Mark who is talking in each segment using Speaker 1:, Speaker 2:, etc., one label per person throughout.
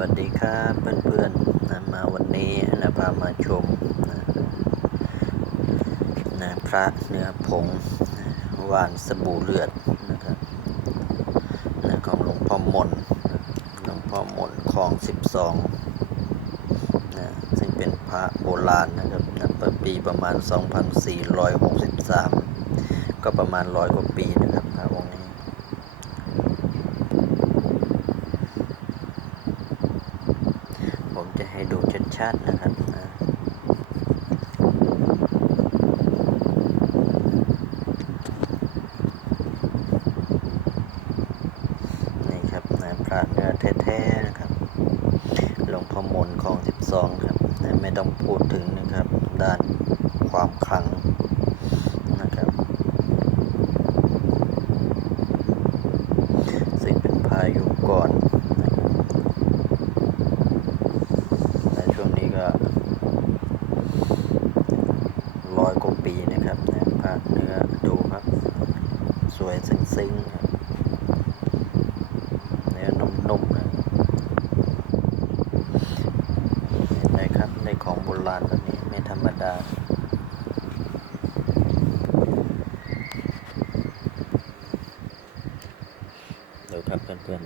Speaker 1: วัสดีครับเพื่อนๆนะมาวันนี้นะพามาชมนะนะพระเนื้อผงนะวานสบู่เลือดนะครับนะของหลวงพ่อมนหลวงพ่อมนของ12นะซึ่งเป็นพระโบราณนะครับนะปีประมาณ 2463 ก็ประมาณร้อยกว่าปีนะครับพระองค์นี้ ผม จะให้ดูชัดๆนะครับนี่ครับนะพระเนื้อแท้ๆนะครับหลวงพ่อมนของ 12 ครับนะไม่ต้องพูดถึงนะครับ ด้านความขลังนะครับ ซึ่งเป็นพายุก่อนนะครับ ในช่วงนี้ก็ร้อยกว่าปีนะครับนะภาคเนื้อดูครับ สวย ซึ้งเนื้อนุ่มๆนะเห็นไหมครับในของโบราณแบบนี้ไม่ธรรมดาดูครับเพื่อน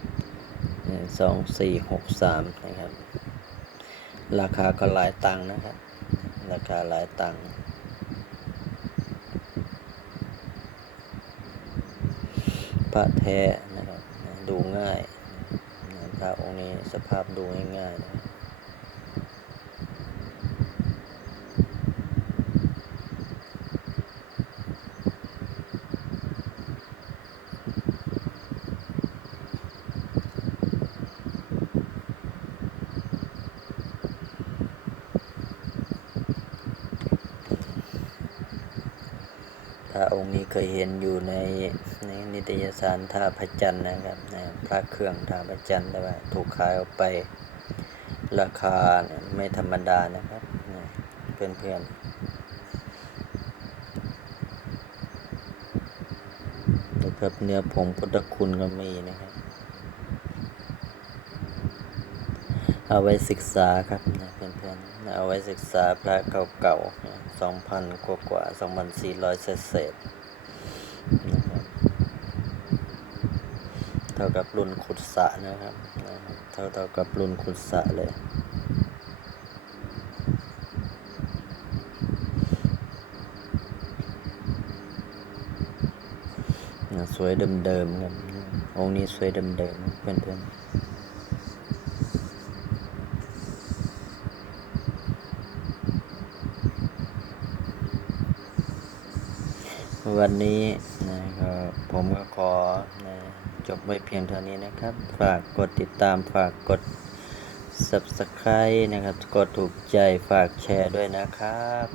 Speaker 1: ๆสองสี่หกสามนะครับ ราคาก็หลายตังค์นะครับ ราคาหลายตังค์ พระแท้นะครับดูง่ายนะพระองค์นี้สภาพดูง่ายๆนะครับ พระองค์นี้เคยเห็นอยู่ในในนิตยสารท่าพระจันทร์นะครับนะพระเครื่องท่าพระจันทร์แต่ว่าถูกขายออกไปราคาไม่ธรรมดานะครับนะเพื่อนๆนะครับเนื้อผงพุทธคุณก็มีนะครับ เอาไว้ศึกษาครับนะเพื่อนๆเอาไว้ศึกษาพระเก่าๆสองพันกว่ากว่าสองพันสี่ร้อยเศษเศษนะครับเท่ากับรุ่นขุดสะนะครับเท่าเท่ากับรุ่นขุดสะเลยสวยเดิมๆครับองค์นี้สวยเดิมๆเพื่อนๆ วันนี้นะก็ผมก็ขอนะจบไว้เพียงเท่านี้นะครับ ฝากกดติดตามฝากกด Subscribe นะครับ กดถูกใจฝากแชร์ด้วยนะครับ